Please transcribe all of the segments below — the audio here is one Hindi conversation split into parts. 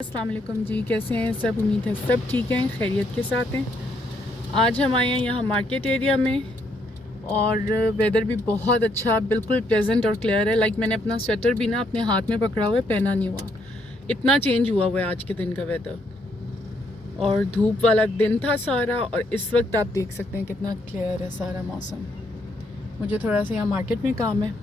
अस्सलाम वालेकुम जी, कैसे हैं सब? उम्मीद है सब ठीक हैं, खैरियत के साथ हैं। आज हम आए हैं यहाँ मार्केट एरिया में और वेदर भी बहुत अच्छा, बिल्कुल प्लेजेंट और क्लियर है। लाइक मैंने अपना स्वेटर भी ना अपने हाथ में पकड़ा हुआ है, पहना नहीं हुआ, इतना चेंज हुआ हुआ है आज के दिन का वेदर। और धूप वाला दिन था सारा, और इस वक्त आप देख सकते हैं कितना क्लियर है सारा मौसम। मुझे थोड़ा सा यहाँ मार्केट में काम है,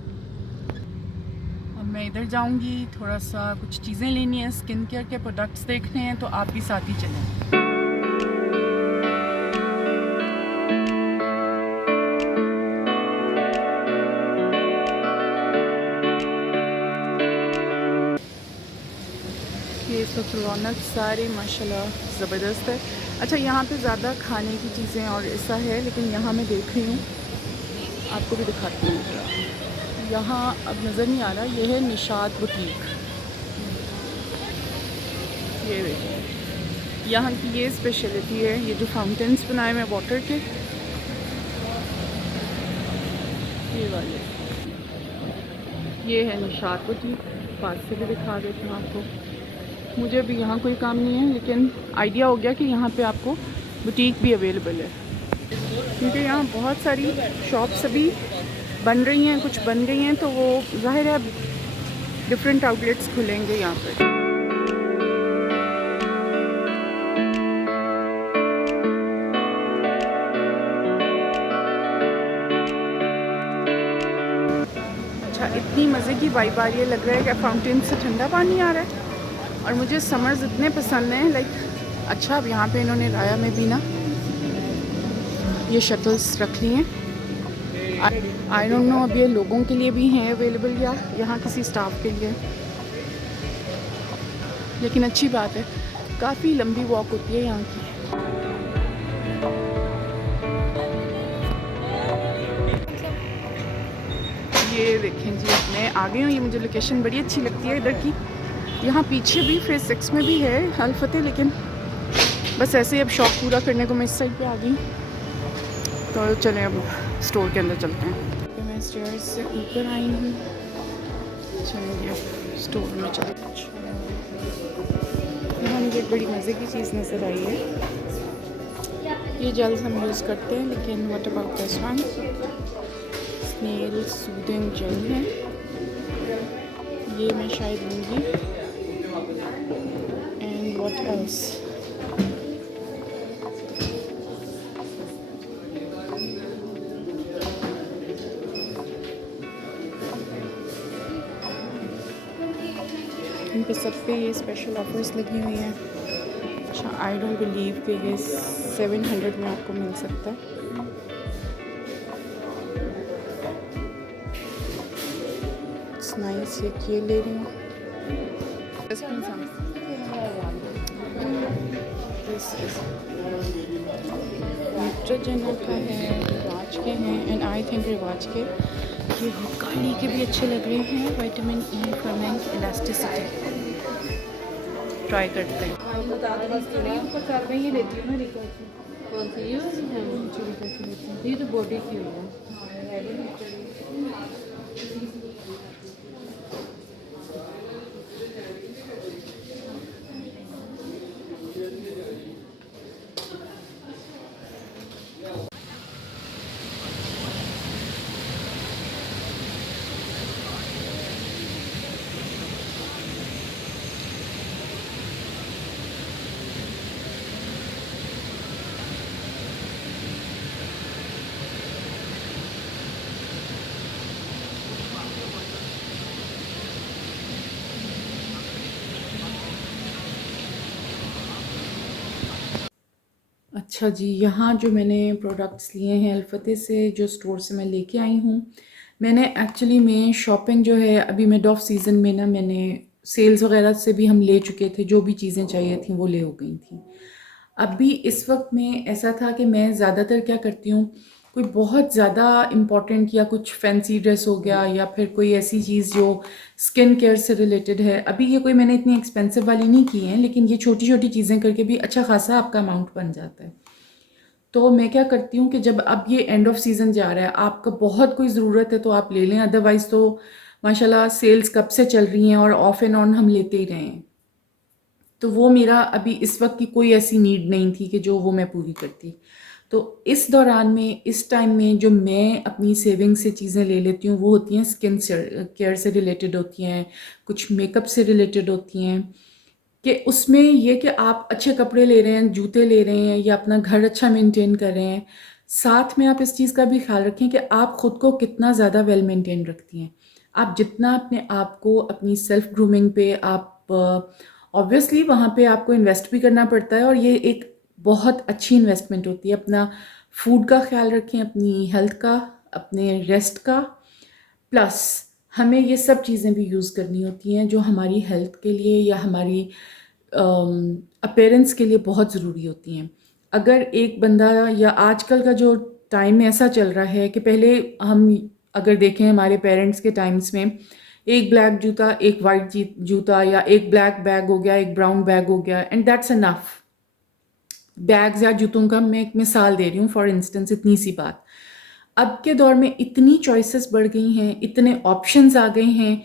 अब मैं इधर जाऊंगी, थोड़ा सा कुछ चीज़ें लेनी है, स्किन केयर के प्रोडक्ट्स देखने हैं, तो आप भी साथ ही चलें। ये इस वक्त रौनक सारी माशाल्लाह ज़बरदस्त है। अच्छा, यहाँ पे ज़्यादा खाने की चीज़ें और ऐसा है, लेकिन यहाँ मैं देख रही हूँ, आपको भी दिखाती हूँ। यहाँ अब नज़र नहीं आ रहा, ये है निशात बुटीक। ये देखिए, यहाँ की ये स्पेशलिटी है, ये जो फाउंटेन्स बनाए हुए हैं वाटर के, ये वाले, ये है निशात बुटीक। पास से भी दिखा देती हूँ आपको। मुझे भी यहाँ कोई काम नहीं है, लेकिन आइडिया हो गया कि यहाँ पे आपको बुटीक भी अवेलेबल है, क्योंकि यहाँ बहुत सारी शॉप्स अभी बन रही हैं, कुछ बन गई हैं, तो वो ज़ाहिर है डिफरेंट आउटलेट्स खुलेंगे यहाँ पे। अच्छा, इतनी मज़े की वाइब आ रही है, लग रहा है कि फाउंटेन से ठंडा पानी आ रहा है। और मुझे समर्स इतने पसंद हैं, लाइक अच्छा, अब यहाँ पे इन्होंने राया में भी ना ये शटल्स रख ली हैं। आई डोंट नो अब ये लोगों के लिए भी हैं अवेलेबल या यहाँ किसी स्टाफ के लिए, लेकिन अच्छी बात है, काफ़ी लंबी वॉक होती है यहाँ की। ये देखें जी, मैं आ गई हूँ, ये मुझे लोकेशन बड़ी अच्छी लगती है इधर की। यहाँ पीछे भी फेज़ 6 में भी है अल फतेह, लेकिन बस ऐसे ही अब शौक पूरा करने को मैं इस साइड पे आ गई, तो चलें अब स्टोर के अंदर चलते हैं। तो मैं स्टेयर्स से ऊपर आई हूँ, चलेंगे अब स्टोर में चलते हैं। यहाँ मुझे एक बड़ी मज़े की चीज़ नज़र आई है, ये जेल्स हम यूज़ करते हैं, लेकिन what about this one, snail soothing gel है, ये मैं शायद लूँगी। एंड व्हाट एल्स, इन पे सब पे ये स्पेशल ऑफर्स लगी हुई हैं। अच्छा, आई डोंट बिलीव कि ये 700 में आपको मिल सकता है। इट्स नाइस, ये ले रही हूँ। नेट्रोजेना का है, रिवाज के हैं, एंड आई थिंक रिवाज के ये हुक्कानी के भी अच्छे लग रहे हैं। Vitamin E for main elasticity, try करते हैं। ये लेती हूँ ना, कौन सी ये तो बॉडी की हुई है। अच्छा जी, यहाँ जो मैंने प्रोडक्ट्स लिए हैं अल फतेह से, जो स्टोर से मैं लेके आई हूँ, मैंने एक्चुअली में शॉपिंग जो है अभी मिड ऑफ सीज़न में ना, मैंने सेल्स वगैरह से भी हम ले चुके थे, जो भी चीज़ें चाहिए थी वो ले हो गई थी। अभी इस वक्त में ऐसा था कि मैं ज़्यादातर क्या करती हूँ, कोई बहुत ज़्यादा इम्पॉर्टेंट या कुछ फैंसी ड्रेस हो गया, या फिर कोई ऐसी चीज़ जो स्किन केयर से रिलेटेड है, अभी ये कोई मैंने इतनी एक्सपेंसिव वाली नहीं की हैं, लेकिन ये छोटी छोटी चीज़ें करके भी अच्छा खासा आपका अमाउंट बन जाता है। तो मैं क्या करती हूँ कि जब अब ये एंड ऑफ सीज़न जा रहा है, आपका बहुत कोई ज़रूरत है तो आप ले लें, अदरवाइज़ तो माशाल्लाह सेल्स कब से चल रही हैं और ऑफ एंड ऑन हम लेते ही रहे हैं। तो वो मेरा अभी इस वक्त की कोई ऐसी नीड नहीं थी कि जो वो मैं पूरी करती। तो इस दौरान में, इस टाइम में जो मैं अपनी सेविंग से चीज़ें ले लेती हूँ वो होती हैं स्किन केयर से रिलेटेड होती हैं, कुछ मेकअप से रिलेटेड होती हैं, कि उसमें ये कि आप अच्छे कपड़े ले रहे हैं, जूते ले रहे हैं या अपना घर अच्छा मेंटेन कर रहे हैं, साथ में आप इस चीज़ का भी ख्याल रखें कि आप ख़ुद को कितना ज़्यादा वेल मेंटेन रखती हैं। आप जितना अपने आप को अपनी सेल्फ ग्रूमिंग पे आप ऑब्वियसली वहाँ पे आपको इन्वेस्ट भी करना पड़ता है, और ये एक बहुत अच्छी इन्वेस्टमेंट होती है। अपना फूड का ख्याल रखें, अपनी हेल्थ का, अपने रेस्ट का, प्लस हमें ये सब चीज़ें भी यूज़ करनी होती हैं जो हमारी हेल्थ के लिए या हमारी अपीयरेंस के लिए बहुत ज़रूरी होती हैं। अगर एक बंदा, या आजकल का जो टाइम ऐसा चल रहा है कि पहले हम अगर देखें हमारे पेरेंट्स के टाइम्स में, एक ब्लैक जूता, एक वाइट जूता, या एक ब्लैक बैग हो गया, एक ब्राउन बैग हो गया, एंड दैट्स अनफ। बैग्स या जूतों का मैं एक मिसाल दे रही हूँ फॉर इंस्टेंस, इतनी सी बात। अब के दौर में इतनी चॉइसेस बढ़ गई हैं, इतने ऑप्शंस आ गए हैं,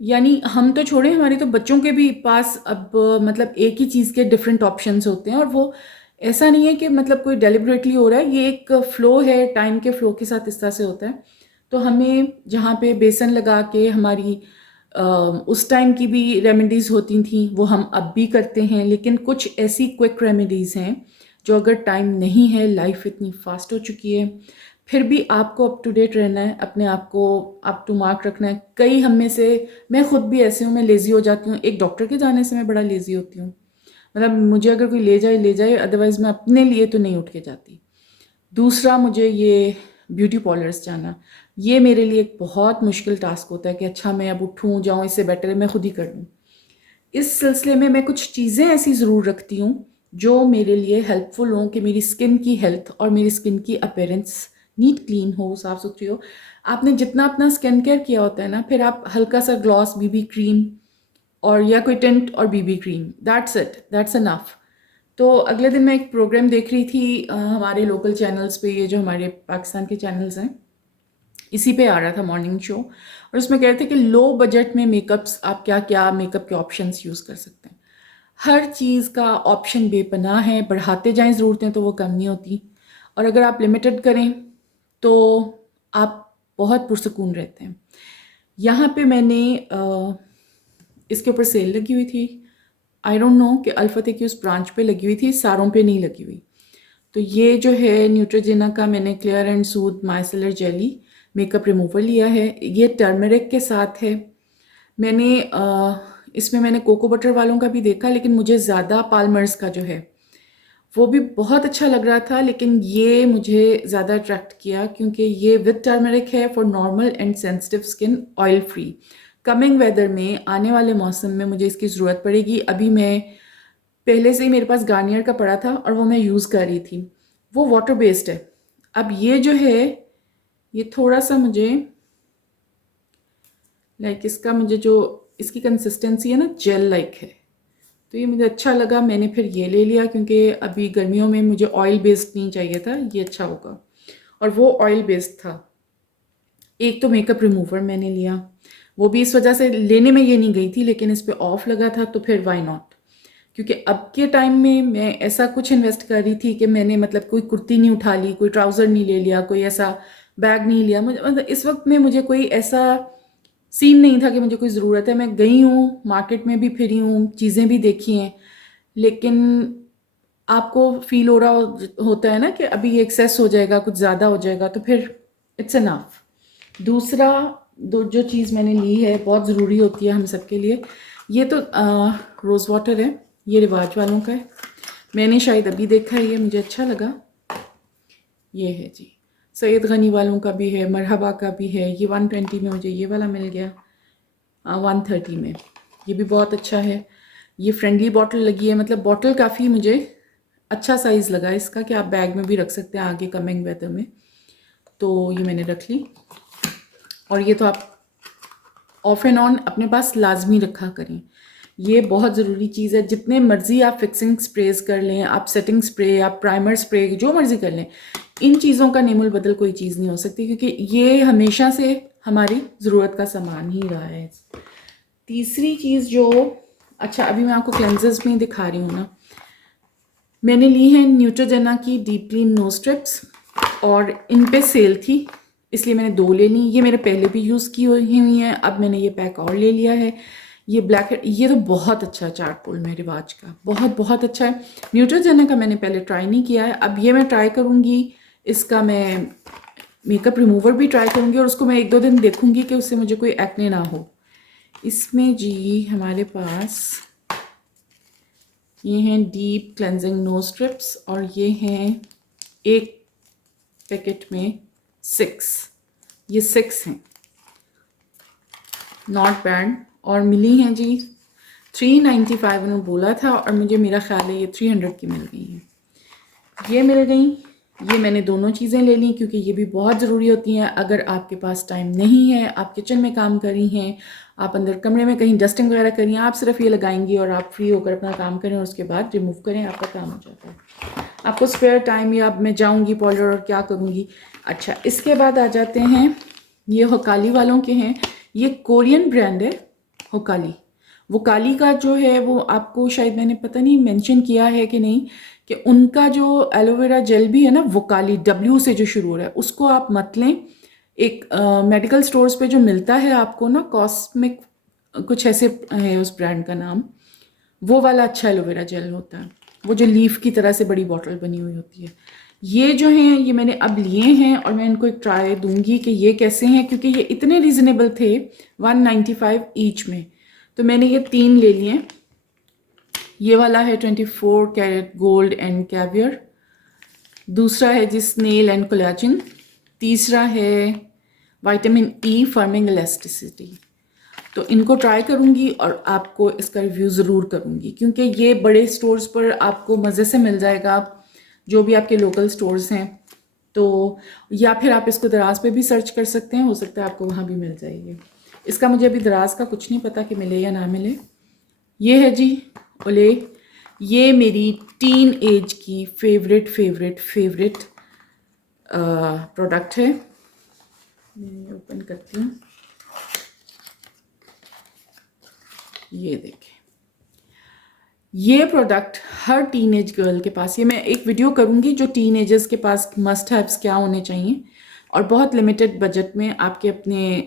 यानी हम तो छोड़े, हमारे तो बच्चों के भी पास अब मतलब एक ही चीज़ के डिफरेंट ऑप्शंस होते हैं, और वो ऐसा नहीं है कि मतलब कोई डेलिबरेटली हो रहा है, ये एक फ़्लो है, टाइम के फ़्लो के साथ इस तरह से होता है। तो हमें जहाँ पे बेसन लगा के हमारी उस टाइम की भी रेमेडीज़ होती थी वो हम अब भी करते हैं, लेकिन कुछ ऐसी क्विक रेमेडीज़ हैं जो अगर टाइम नहीं है, लाइफ इतनी फास्ट हो चुकी है, फिर भी आपको अप टू डेट रहना है, अपने आप को अप टू मार्क रखना है। कई हम में से, मैं खुद भी ऐसे हूँ, मैं लेज़ी हो जाती हूँ, एक डॉक्टर के जाने से मैं बड़ा लेज़ी होती हूँ, मतलब मुझे अगर कोई ले जाए, अदरवाइज़ मैं अपने लिए तो नहीं उठ के जाती। दूसरा, मुझे ये ब्यूटी पार्लर्स जाना, ये मेरे लिए एक बहुत मुश्किल टास्क होता है कि अच्छा मैं अब उठूँ जाऊँ, इससे बेटर है मैं खुद ही कर लूँ। इस सिलसिले में मैं कुछ चीज़ें ऐसी ज़रूर रखती हूँ जो मेरे लिए हेल्पफुल हों कि मेरी स्किन की हेल्थ और मेरी स्किन की अपीयरेंस नीट क्लीन हो, साफ़ सुथरी हो। आपने जितना अपना स्किन केयर किया होता है ना, फिर आप हल्का सा ग्लॉस बीबी क्रीम और या कोई टिंट और BB cream, that's it, that's enough. तो अगले दिन मैं एक प्रोग्राम देख रही थी हमारे लोकल चैनल्स पे, ये जो हमारे पाकिस्तान के चैनल्स हैं, इसी पे आ रहा था मॉर्निंग शो, और उसमें कह रहे थे कि लो बजट में मेकअप्स, आप क्या क्या मेकअप के ऑप्शंस यूज़ कर सकते हैं। हर चीज़ का ऑप्शन बेपनाह है, बढ़ाते जाएं ज़रूरतें तो वो कम नहीं होती, और अगर आप लिमिटेड करें तो आप बहुत पुरसकून रहते हैं। यहाँ पे मैंने इसके ऊपर सेल लगी हुई थी, आई डोंट नो कि अल्फते की उस ब्रांच पे लगी हुई थी, सारों पे नहीं लगी हुई। तो ये जो है न्यूट्रोजेना का मैंने clear and Sood micellar jelly makeup remover लिया है, ये टर्मरिक के साथ है। मैंने इसमें मैंने कोको बटर वालों का भी देखा, लेकिन मुझे ज़्यादा पाल्मर्स का जो है वो भी बहुत अच्छा लग रहा था, लेकिन ये मुझे ज़्यादा अट्रैक्ट किया क्योंकि ये विद टर्मरिक है for normal and sensitive skin, oil free. Coming weather में, आने वाले मौसम में मुझे इसकी ज़रूरत पड़ेगी। अभी मैं पहले से ही मेरे पास गार्नियर का पड़ा था और वो मैं यूज़ कर रही थी, वो वाटर बेस्ड है। अब ये जो है ये थोड़ा सा मुझे लाइक इसका मुझे जो इसकी कंसिस्टेंसी है ना, जेल लाइक है, तो ये मुझे अच्छा लगा, मैंने फिर ये ले लिया क्योंकि अभी गर्मियों में मुझे ऑयल बेस्ड नहीं चाहिए था, ये अच्छा होगा, और वो ऑयल बेस्ड था। एक तो मेकअप रिमूवर मैंने लिया, वो भी इस वजह से लेने में ये नहीं गई थी, लेकिन इस पर ऑफ लगा था तो फिर वाई नॉट, क्योंकि अब के टाइम में मैं ऐसा कुछ इन्वेस्ट कर रही थी कि मैंने मतलब कोई कुर्ती नहीं उठा ली, कोई ट्राउज़र नहीं ले लिया, कोई ऐसा बैग नहीं लिया, मुझे मतलब इस वक्त में मुझे कोई ऐसा सीन नहीं था कि मुझे कोई ज़रूरत है। मैं गई हूँ, मार्केट में भी फिरी हूँ, चीज़ें भी देखी हैं, लेकिन आपको फील हो रहा होता है ना कि अभी ये एक्सेस हो जाएगा, कुछ ज़्यादा हो जाएगा, तो फिर इट्स इनफ। दूसरा जो चीज़ मैंने ली है, बहुत ज़रूरी होती है हम सब के लिए, ये तो रोज़ वाटर है, ये रिवाज वालों का है, मैंने शायद अभी देखा है, ये मुझे अच्छा लगा। ये है जी, सैयद गनी वालों का भी है, मरहबा का भी है, ये 120 में मुझे ये वाला मिल गया, 130 में, ये भी बहुत अच्छा है। ये फ्रेंडली बॉटल लगी है, मतलब बॉटल काफ़ी मुझे अच्छा साइज़ लगा इसका कि आप बैग में भी रख सकते हैं आगे कमिंग वेदर में, तो ये मैंने रख ली। और ये तो आप ऑफ एंड ऑन अपने पास लाजमी रखा करें, ये बहुत ज़रूरी चीज़ है। जितने मर्ज़ी आप फिक्सिंग स्प्रेज कर लें, आप सेटिंग स्प्रे, आप प्राइमर स्प्रे, जो मर्ज़ी कर लें, इन चीज़ों का नेमुल बदल कोई चीज़ नहीं हो सकती, क्योंकि ये हमेशा से हमारी ज़रूरत का सामान ही रहा है। तीसरी चीज़ जो अच्छा, अभी मैं आपको क्लेंजर्स में दिखा रही हूँ ना। मैंने ली है न्यूट्रोजेना की डीप क्लीन नो स्ट्रिप्स और इन पे सेल थी, इसलिए मैंने 2 ले ली। ये मेरे पहले भी यूज़ की हुई हैं, अब मैंने ये पैक और ले लिया है। ये ब्लैक, ये तो बहुत अच्छा है चारकोल में रिवाज का, बहुत बहुत अच्छा है। न्यूट्रोजेना का मैंने पहले ट्राई नहीं किया है, अब ये मैं ट्राई करूँगी। इसका मैं मेकअप रिमूवर भी ट्राई करूँगी और उसको मैं 1-2 दिन देखूँगी कि उससे मुझे कोई एक्ने ना हो। इसमें जी हमारे पास ये हैं डीप क्लेंजिंग नो स्ट्रिप्स और ये हैं एक पैकेट में 6, ये 6 हैं, नॉट बैड। और मिली हैं जी 395 उन्होंने बोला था और मुझे मेरा ख्याल है ये 300 की मिल गई हैं। ये मिल गई, ये मैंने दोनों चीज़ें ले ली क्योंकि ये भी बहुत ज़रूरी होती हैं। अगर आपके पास टाइम नहीं है, आप किचन में काम कर रही हैं, आप अंदर कमरे में कहीं डस्टिंग वगैरह करिए, आप सिर्फ ये लगाएंगी और आप फ्री होकर अपना काम करें और उसके बाद रिमूव करें, आपका काम हो जाता है। आपको स्पेयर टाइम या अब मैं जाऊँगी पार्लर और क्या करूँगी। अच्छा, इसके बाद आ जाते हैं, ये होकाली वालों के हैं, ये कोरियन ब्रांड है होकाली। वोकाली का जो है वो आपको शायद मैंने पता नहीं मेंशन किया है कि नहीं, कि उनका जो एलोवेरा जेल भी है ना, वोकाली W से जो शुरू हो रहा है, उसको आप मत लें। एक मेडिकल स्टोर्स पे जो मिलता है आपको ना, कॉस्मिक कुछ ऐसे है उस ब्रांड का नाम, वो वाला अच्छा एलोवेरा जेल होता है, वो जो लीफ की तरह से बड़ी बॉटल बनी हुई होती है। ये जो हैं ये मैंने अब लिए हैं और मैं इनको एक ट्राई दूंगी कि ये कैसे हैं, क्योंकि ये इतने रीज़नेबल थे 195 ईच में, तो मैंने ये 3 ले लिए। ये वाला है 24 कैरेट गोल्ड एंड कैवियर, दूसरा है जी स्नेल एंड कोलेजन, तीसरा है विटामिन ई फर्मिंग इलास्टिसिटी। तो इनको ट्राई करूँगी और आपको इसका रिव्यू ज़रूर करूँगी, क्योंकि ये बड़े स्टोर्स पर आपको मज़े से मिल जाएगा, जो भी आपके लोकल स्टोर्स हैं। तो या फिर आप इसको दराज पे भी सर्च कर सकते हैं, हो सकता है आपको वहाँ भी मिल जाएगी। इसका मुझे अभी दराज का कुछ नहीं पता कि मिले या ना मिले। ये है जी ओले, ये मेरी टीन एज की फेवरेट प्रोडक्ट है। मैं ओपन करती हूँ, ये देखें, ये प्रोडक्ट हर टीनेज गर्ल के पास, ये मैं एक वीडियो करूँगी जो टीनेजर्स के पास मस्ट हैव्स क्या होने चाहिए, और बहुत लिमिटेड बजट में आपके अपने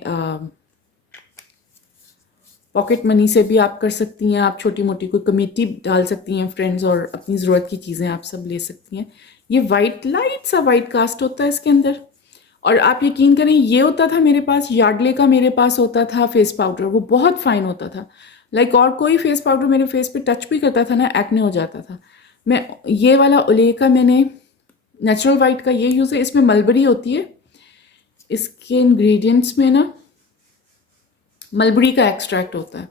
पॉकेट मनी से भी आप कर सकती हैं। आप छोटी मोटी कोई कमेटी डाल सकती हैं फ्रेंड्स, और अपनी ज़रूरत की चीज़ें आप सब ले सकती हैं। ये वाइट लाइट सा वाइट कास्ट होता है इसके अंदर, और आप यकीन करें ये होता था मेरे पास, यार्डले का मेरे पास होता था फेस पाउडर, वो बहुत फाइन होता था। लाइक और कोई फेस पाउडर मेरे फेस पे टच भी करता था ना, एक्ने हो जाता था। मैं ये वाला ओले का मैंने नेचुरल वाइट का ये यूज़ है, इसमें मलबरी होती है, इसके इंग्रेडिएंट्स में ना मलबरी का एक्सट्रैक्ट होता है,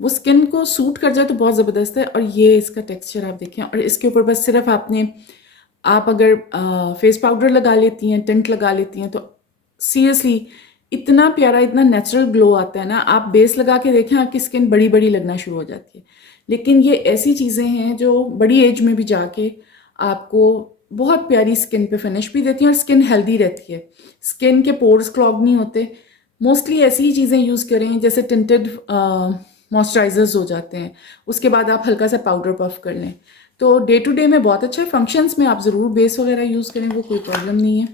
वो स्किन को सूट कर जाए तो बहुत ज़बरदस्त है। और ये इसका टेक्सचर आप देखें, और इसके ऊपर बस सिर्फ आप अगर फेस पाउडर लगा लेती हैं, टिंट लगा लेती हैं, तो सीरियसली इतना प्यारा, इतना नेचुरल ग्लो आता है ना। आप बेस लगा के देखें, आपकी स्किन बड़ी बड़ी लगना शुरू हो जाती है। लेकिन ये ऐसी चीज़ें हैं जो बड़ी एज में भी जाके आपको बहुत प्यारी स्किन पे फिनिश भी देती हैं, और स्किन हेल्दी रहती है, स्किन के पोर्स क्लॉग नहीं होते। मोस्टली ऐसी ही चीज़ें यूज़ करें, जैसे टिंटेड मॉइस्चराइजर्स हो जाते हैं, उसके बाद आप हल्का सा पाउडर पफ कर लें, तो डे टू डे में बहुत अच्छा है। फंक्शंस में आप ज़रूर बेस वगैरह यूज़ करें, वो कोई प्रॉब्लम नहीं है।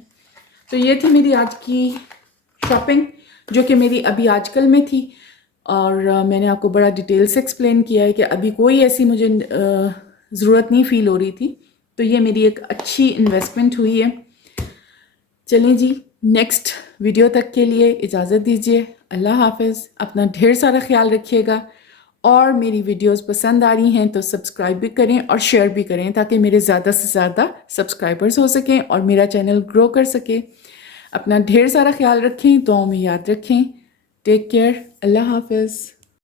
तो ये थी मेरी आज की शॉपिंग, जो कि मेरी अभी आजकल में थी, और मैंने आपको बड़ा डिटेल से एक्सप्लेन किया है कि अभी कोई ऐसी मुझे ज़रूरत नहीं फ़ील हो रही थी, तो ये मेरी एक अच्छी इन्वेस्टमेंट हुई है। चलें जी, नेक्स्ट वीडियो तक के लिए इजाज़त दीजिए। अल्लाह हाफ़िज़, अपना ढेर सारा ख्याल रखिएगा, और मेरी वीडियोस पसंद आ रही हैं तो सब्सक्राइब भी करें और शेयर भी करें, ताकि मेरे ज़्यादा से ज़्यादा सब्सक्राइबर्स हो सकें और मेरा चैनल ग्रो कर सके। अपना ढेर सारा ख्याल रखें, दुआओं में याद रखें। टेक केयर, अल्लाह हाफ़िज़।